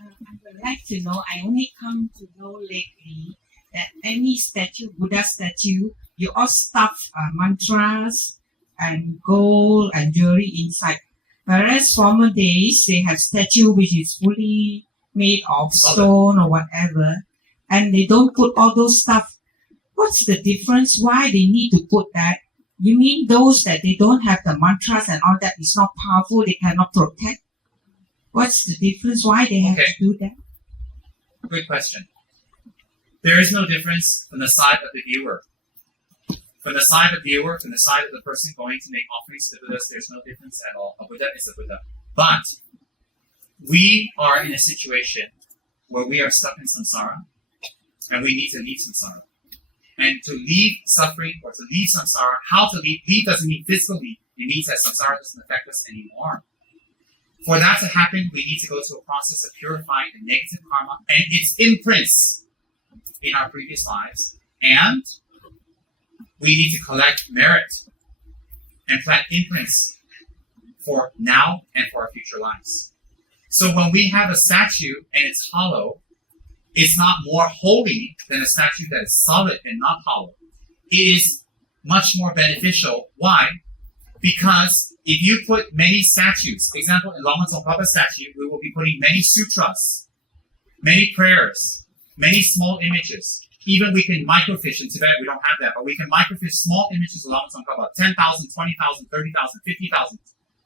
I would like to know, I only come to know lately that any statue, Buddha statue, you all stuff mantras and gold and jewelry inside. Whereas former days, they have statue which is fully made of stone or whatever, and they don't put all those stuff. What's the difference? Why they need to put that? You mean those that they don't have the mantras and all that is not powerful, they cannot protect? What's the difference? Why they have to do that? Good question. There is no difference from the side of the viewer. From the side of the viewer, from the side of the person going to make offerings to Buddhas, there's no difference at all. A Buddha is a Buddha. But we are in a situation where we are stuck in samsara, and we need to leave samsara. And to leave suffering or to leave samsara, how to leave? Leave doesn't mean physical leave. It means that samsara doesn't affect us anymore. For that to happen, we need to go through a process of purifying the negative karma and its imprints in our previous lives. And we need to collect merit and plant imprints for now and for our future lives. So when we have a statue and it's hollow, it's not more holy than a statue that is solid and not hollow. It is much more beneficial. Why? Because if you put many statues, for example, in Lama Tsongkhapa's statue, we will be putting many sutras, many prayers, many small images. Even we can microfiche in Tibet, we don't have that, but we can microfiche small images of Lama Tsongkhapa, 10,000, 20,000, 30,000, 50,000,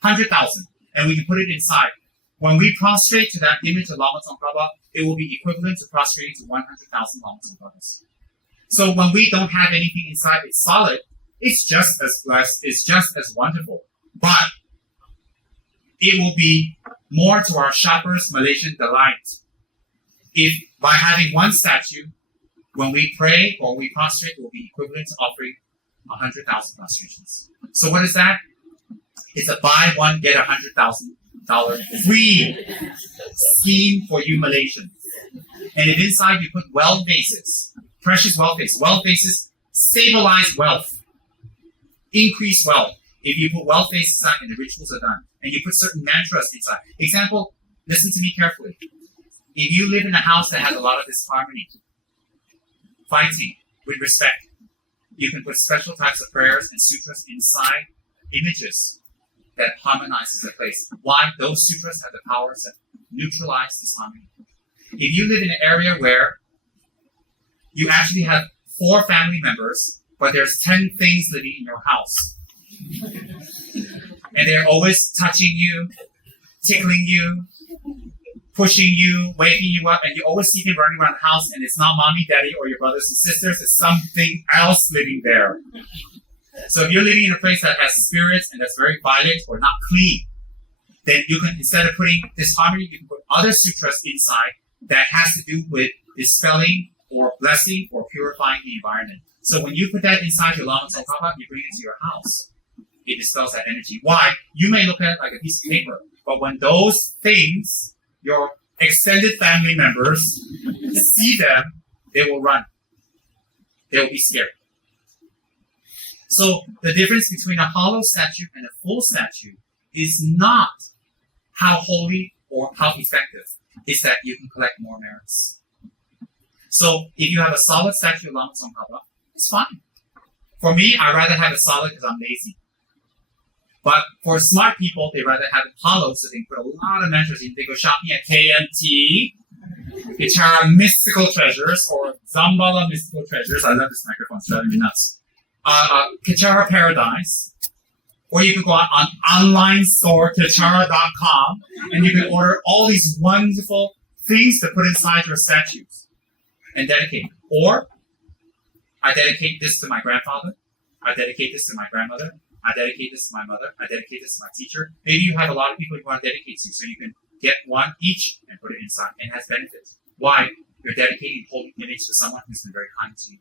100,000, and we can put it inside. When we prostrate to that image of Lama Tsongkhapa, it will be equivalent to prostrating to 100,000 Lama Tsongkhapas. So when we don't have anything inside, it's solid, it's just as blessed, it's just as wonderful. But it will be more to our shoppers' Malaysian delight if by having one statue, when we pray or we prostrate, it will be equivalent to offering 100,000 prostrations. So what is that? It's a buy one, get $100,000 free scheme for you Malaysians. And if inside you put wealth bases, precious wealth bases stabilize wealth, increase wealth. If you put wealth bases inside and the rituals are done, and you put certain mantras inside. Example, listen to me carefully. If you live in a house that has a lot of disharmony, fighting with respect, you can put special types of prayers and sutras inside images that harmonizes the place. Why? Those sutras have the power to neutralize disharmony. If you live in an area where you actually have 4 family members, but there's 10 things living in your house, and they're always touching you, tickling you, pushing you, waking you up, and you always see them running around the house, and it's not mommy, daddy, or your brothers and sisters, it's something else living there. So if you're living in a place that has spirits and that's very violent or not clean, then you can, instead of putting disharmony, you can put other sutras inside that has to do with dispelling or blessing or purifying the environment. So when you put that inside your Lama Tsongkhapa, you bring it to your house. It dispels that energy. Why? You may look at it like a piece of paper, but when those things, your extended family members, see them, they will run. They will be scared. So the difference between a hollow statue and a full statue is not how holy or how effective. It's that you can collect more merits. So if you have a solid statue of Lama Tsongkhapa, it's fine. For me, I'd rather have it solid because I'm lazy. But for smart people, they rather have it hollow, so they can put a lot of mantras in. They go shopping at KMT, Vichara Mystical Treasures, or Zambala Mystical Treasures. I love this microphone, it's driving me nuts. Kichara Paradise. Or you can go on online store, kichara.com, and you can order all these wonderful things to put inside your statues and dedicate. Or, I dedicate this to my grandfather. I dedicate this to my grandmother. I dedicate this to my mother. I dedicate this to my teacher. Maybe you have a lot of people you want to dedicate to, so you can get one each and put it inside, and it has benefits. Why? You're dedicating holy image to someone who's been very kind to you.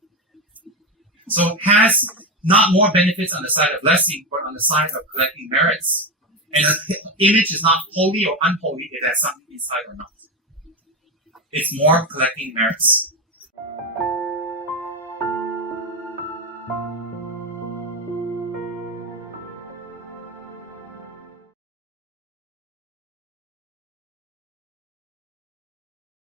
So it has not more benefits on the side of blessing, but on the side of collecting merits. And the image is not holy or unholy if it has something inside or not. It's more collecting merits.